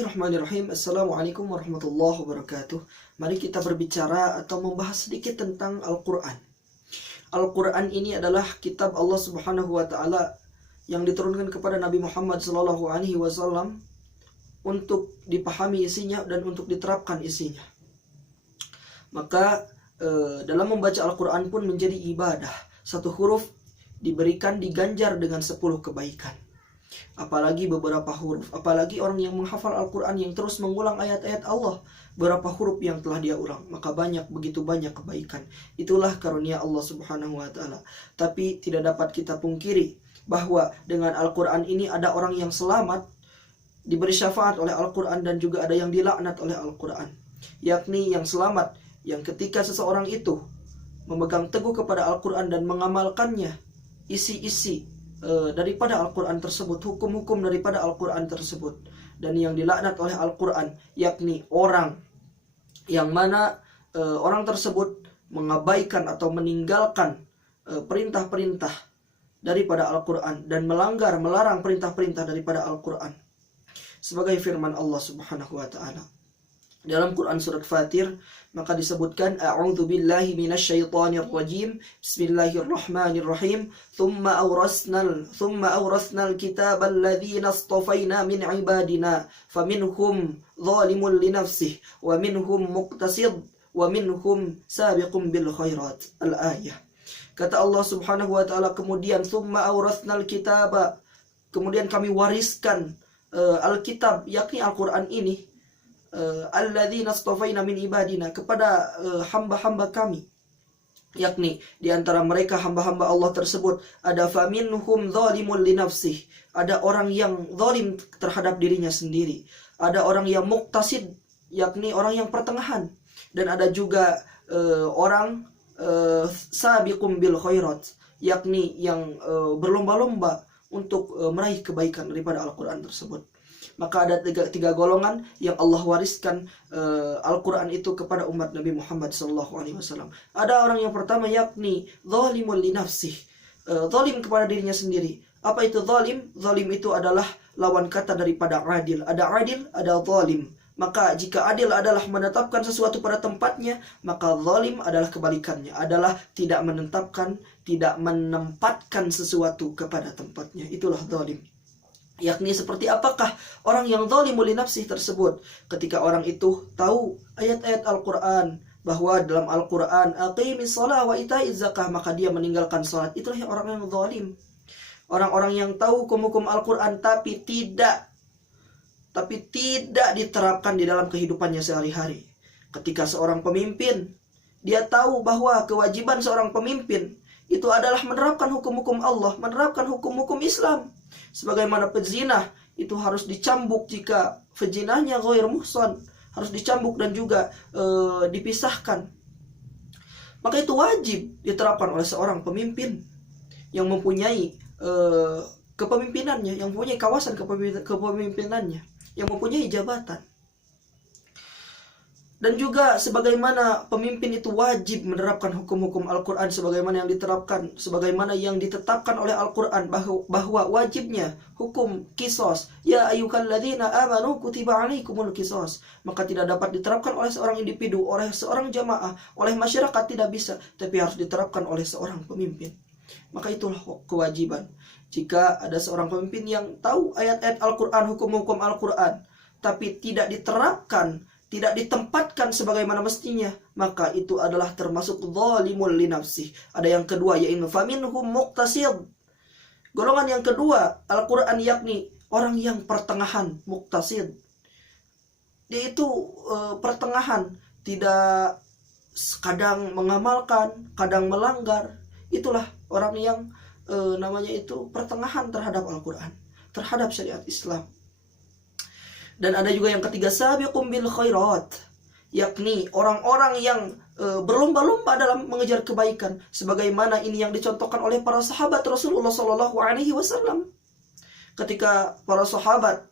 Bismillahirrahmanirrahim. Assalamualaikum warahmatullahi wabarakatuh. Mari kita berbicara atau membahas sedikit tentang Al-Quran. Al-Quran ini adalah kitab Allah Subhanahu wa Ta'ala yang diturunkan kepada Nabi Muhammad SAW untuk dipahami isinya dan untuk diterapkan isinya. Maka dalam membaca Al-Quran pun menjadi ibadah. Satu huruf diganjar dengan 10 kebaikan. Apalagi beberapa huruf, apalagi orang yang menghafal Al-Quran yang terus mengulang ayat-ayat Allah, berapa huruf yang telah dia ulang, maka begitu banyak kebaikan. Itulah karunia Allah Subhanahu wa Ta'ala. Tapi tidak dapat kita pungkiri bahwa dengan Al-Quran ini ada orang yang selamat, diberi syafaat oleh Al-Quran, dan juga ada yang dilaknat oleh Al-Quran. Yakni yang selamat, yang ketika seseorang itu memegang teguh kepada Al-Quran dan mengamalkannya, isi-isi daripada Al-Quran tersebut, hukum-hukum daripada Al-Quran tersebut. Dan yang dilaknat oleh Al-Quran, yakni orang yang mana orang tersebut mengabaikan atau meninggalkan perintah-perintah daripada Al-Quran dan melarang perintah-perintah daripada Al-Quran. Sebagai firman Allah Subhanahu wa Ta'ala dalam Quran surat Fatir, maka disebutkan a'udzu billahi minasyaitonir rajim. Bismillahirrahmanirrahim. Thumma awrasnal kitaba alladzina astafaina min ibadina faminhum zalimun li nafsihi wa minhum muqtasid wa minhum sabiqun bil khairat. Al-ayah. Kata Allah Subhanahu wa Ta'ala kemudian thumma awrasnal kitaba, kemudian kami wariskan Alkitab, yakni Al-Quran ini, alladzina astafaina min ibadina, kepada hamba-hamba kami, yakni di antara mereka hamba-hamba Allah tersebut ada faminhum zalimun li nafsihi, ada orang yang zalim terhadap dirinya sendiri, ada orang yang muqtasid, yakni orang yang pertengahan, dan ada juga orang sabiqum bil khairat, yakni yang berlomba-lomba untuk meraih kebaikan daripada Al-Quran tersebut. Maka ada tiga golongan yang Allah wariskan Al-Quran itu kepada umat Nabi Muhammad SAW. Ada orang yang pertama, yakni zalimun li nafsih, zalim kepada dirinya sendiri. Apa itu zalim? Zalim itu adalah lawan kata daripada adil. Ada adil, ada zalim. Maka jika adil adalah menetapkan sesuatu pada tempatnya, maka zalim adalah kebalikannya, adalah tidak menempatkan sesuatu kepada tempatnya. Itulah zalim. Yakni seperti apakah orang yang zalimul li nafsih tersebut? Ketika orang itu tahu ayat-ayat Al-Quran, bahwa dalam Al-Quran aqimis shalah wa itaiz zakah, maka dia meninggalkan salat. Itulah orang yang zalim. Orang-orang yang tahu hukum-hukum Al-Quran tapi tidak diterapkan di dalam kehidupannya sehari-hari. Ketika seorang pemimpin, dia tahu bahwa kewajiban seorang pemimpin itu adalah menerapkan hukum-hukum Allah, menerapkan hukum-hukum Islam. Sebagaimana pezina itu harus dicambuk jika pezinahnya ghair muhsan, harus dicambuk dan juga dipisahkan. Maka itu wajib diterapkan oleh seorang pemimpin yang mempunyai kepemimpinannya, yang mempunyai kawasan kepemimpinannya, yang mempunyai jabatan. Dan juga sebagaimana pemimpin itu wajib menerapkan hukum-hukum Al-Quran sebagaimana yang ditetapkan oleh Al-Quran, bahwa wajibnya hukum kisos, ya ayyuhalladzina amanu kutiba alaikumul kisos, maka tidak dapat diterapkan oleh seorang individu, oleh seorang jamaah, oleh masyarakat, tidak bisa, tapi harus diterapkan oleh seorang pemimpin. Maka itulah kewajiban. Jika ada seorang pemimpin yang tahu ayat-ayat Al-Quran, hukum-hukum Al-Quran, tapi tidak diterapkan, tidak ditempatkan sebagaimana mestinya, maka itu adalah termasuk zalimul li nafsih. Ada yang kedua, yaitu faminhum muqtasid. Golongan yang kedua Al-Quran, yakni orang yang pertengahan, muqtasid. Dia itu pertengahan, tidak kadang mengamalkan, kadang melanggar. Itulah orang yang namanya itu pertengahan terhadap Al-Quran, terhadap syariat Islam. Dan ada juga yang ketiga, sabiqum bil khairat, yakni orang-orang yang berlomba-lomba dalam mengejar kebaikan, sebagaimana ini yang dicontohkan oleh para sahabat Rasulullah SAW. Ketika para sahabat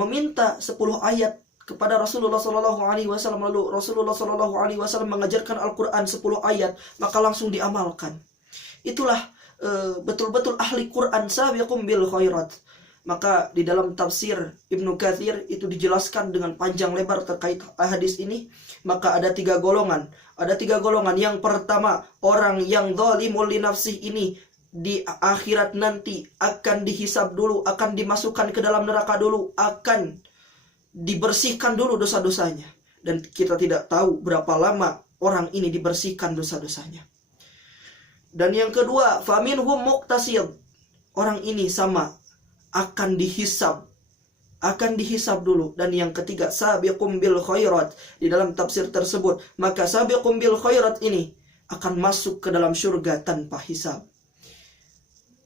meminta 10 ayat kepada Rasulullah SAW, lalu Rasulullah SAW mengajarkan Al-Quran 10 ayat, maka langsung diamalkan. Itulah betul-betul ahli Quran, sabiqum bil khairat. Maka di dalam tafsir Ibnu Katsir itu dijelaskan dengan panjang lebar terkait hadis ini. Maka ada 3 golongan. Ada 3 golongan. Yang pertama, orang yang zalimul li nafsih ini di akhirat nanti akan dihisab dulu, akan dimasukkan ke dalam neraka dulu, akan dibersihkan dulu dosa-dosanya. Dan kita tidak tahu berapa lama orang ini dibersihkan dosa-dosanya. Dan yang kedua, faminhum muqtasid. Orang ini sama akan dihisab dulu. Dan yang ketiga, sabiqum bil khairat. Di dalam tafsir tersebut, maka sabiqum bil khairat ini akan masuk ke dalam surga tanpa hisab.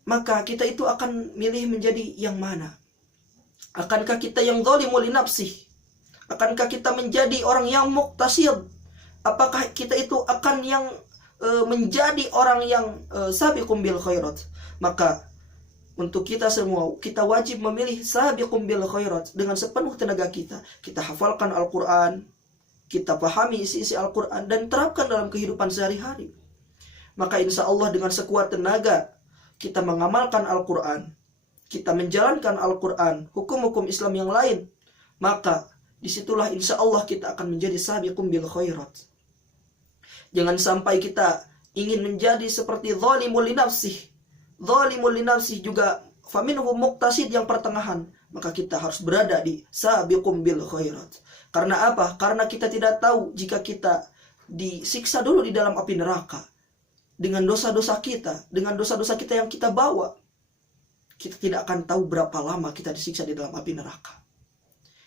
Maka kita itu akan milih menjadi yang mana? Akankah kita yang zalimul li nafsih? Akankah kita menjadi orang yang muqtasid? Apakah kita itu akan yang menjadi orang yang sabiqum bil khairat? Maka untuk kita semua, kita wajib memilih sabiqum bil khairat dengan sepenuh tenaga kita. Kita hafalkan Al-Quran, kita pahami isi-isi Al-Quran, dan terapkan dalam kehidupan sehari-hari. Maka insya Allah dengan sekuat tenaga, kita mengamalkan Al-Quran, kita menjalankan Al-Quran, hukum-hukum Islam yang lain, maka disitulah insya Allah kita akan menjadi sabiqum bil khairat. Jangan sampai kita ingin menjadi seperti zalimul li nafsih. Zalimul li nafsih juga faminhum muqtasid yang pertengahan. Maka kita harus berada di sabiqum bil khairat. Karena apa? Karena kita tidak tahu jika kita disiksa dulu di dalam api neraka. Dengan dosa-dosa kita, dengan dosa-dosa kita yang kita bawa, kita tidak akan tahu berapa lama kita disiksa di dalam api neraka.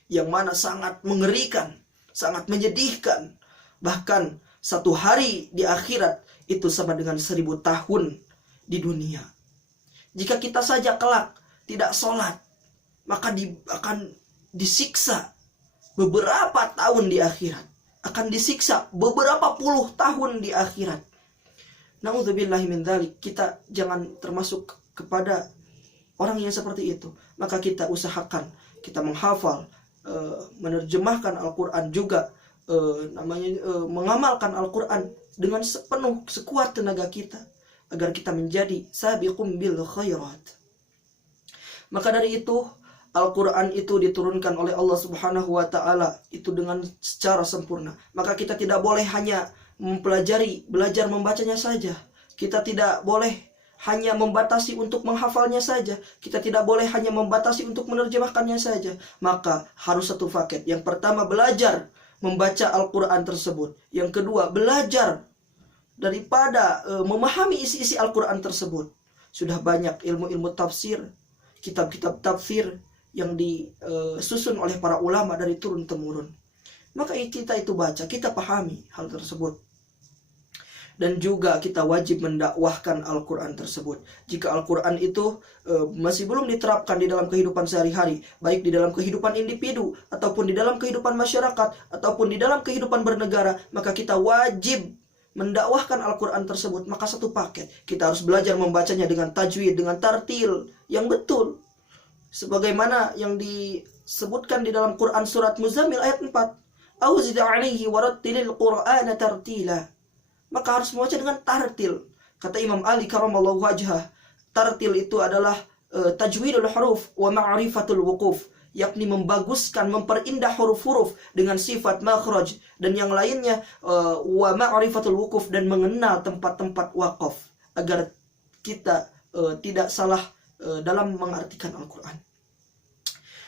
Yang mana sangat mengerikan, sangat menyedihkan. Bahkan 1 hari di akhirat itu sama dengan 1000 tahun di dunia. Jika kita saja kelak tidak sholat, maka akan disiksa beberapa tahun di akhirat. Akan disiksa beberapa puluh tahun di akhirat. Na'udzubillahi min dzalik. Kita jangan termasuk kepada orang yang seperti itu. Maka kita usahakan, kita menghafal, menerjemahkan Al-Quran juga, mengamalkan Al-Quran dengan sekuat tenaga kita, agar kita menjadi sabiqum bil khairat. Maka dari itu, Al-Quran itu diturunkan oleh Allah Subhanahu wa Ta'ala itu dengan secara sempurna. Maka kita tidak boleh hanya belajar membacanya saja. Kita tidak boleh hanya membatasi untuk menghafalnya saja. Kita tidak boleh hanya membatasi untuk menerjemahkannya saja. Maka harus satu paket. Yang pertama, belajar membaca Al-Quran tersebut. Yang kedua, belajar daripada memahami isi-isi Al-Quran tersebut. Sudah banyak ilmu-ilmu tafsir, kitab-kitab tafsir yang disusun oleh para ulama dari turun-temurun. Maka kita itu baca, kita pahami hal tersebut. Dan juga kita wajib mendakwahkan Al-Quran tersebut. Jika Al-Quran itu masih belum diterapkan di dalam kehidupan sehari-hari, baik di dalam kehidupan individu, ataupun di dalam kehidupan masyarakat, ataupun di dalam kehidupan bernegara, maka kita wajib mendakwahkan Al-Quran tersebut. Maka satu paket, kita harus belajar membacanya dengan tajwid, dengan tartil yang betul, sebagaimana yang disebutkan di dalam Quran surat Muzammil ayat 4. Auzid 'alaihi warattilil Qur'ana tartila. Maka harus membaca dengan tartil. Kata Imam Ali karamallahu wajhah, tartil itu adalah tajwidul huruf wa ma'rifatul wuquf, yakni membaguskan, memperindah huruf-huruf dengan sifat makhraj, dan yang lainnya wa ma'rifatul wuquf, dan mengenal tempat-tempat waqaf, agar kita tidak salah dalam mengartikan Al-Quran.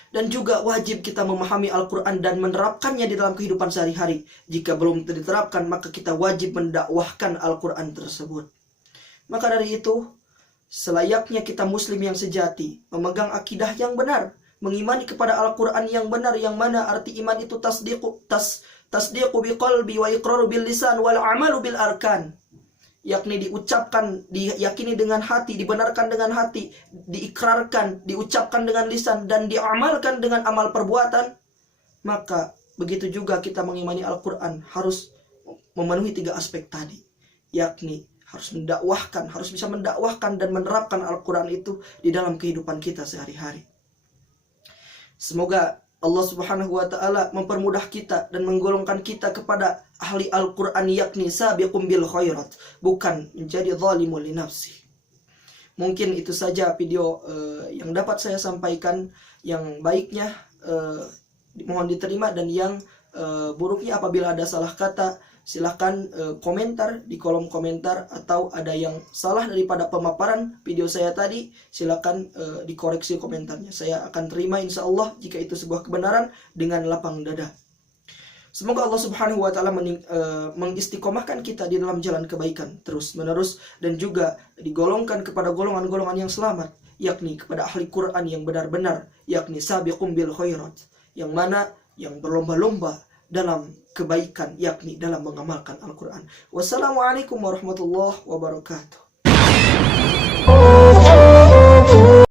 Dan juga wajib kita memahami Al-Quran dan menerapkannya di dalam kehidupan sehari-hari. Jika belum diterapkan, maka kita wajib mendakwahkan Al-Quran tersebut. Maka dari itu, selayaknya kita muslim yang sejati, memegang akidah yang benar, mengimani kepada Al-Quran yang benar, yang mana arti iman itu tasdiqu biqalbi wa iqraru bil lisan wal amalu bil arkan, yakni diucapkan, diyakini dengan hati, dibenarkan dengan hati, diikrarkan, diucapkan dengan lisan, dan diamalkan dengan amal perbuatan. Maka begitu juga kita mengimani Al-Quran harus memenuhi 3 aspek tadi, yakni harus mendakwahkan, harus bisa mendakwahkan dan menerapkan Al-Quran itu di dalam kehidupan kita sehari-hari. Semoga Allah Subhanahu wa Ta'ala mempermudah kita dan menggolongkan kita kepada ahli Al-Quran, yakni sabiqum bil khairat, bukan menjadi zalimul li nafsi. Mungkin itu saja video yang dapat saya sampaikan. Yang baiknya mohon diterima, dan yang buruknya apabila ada salah kata silahkan komentar di kolom komentar, atau ada yang salah daripada pemaparan video saya tadi silahkan dikoreksi komentarnya. Saya akan terima insya Allah jika itu sebuah kebenaran dengan lapang dada. Semoga Allah Subhanahu wa Ta'ala mengistiqomahkan kita di dalam jalan kebaikan terus menerus, dan juga digolongkan kepada golongan-golongan yang selamat, yakni kepada ahli Quran yang benar-benar, yakni sabiqum bil khairat, yang mana yang berlomba-lomba dalam kebaikan, yakni dalam mengamalkan Al-Quran. Wassalamualaikum warahmatullahi wabarakatuh.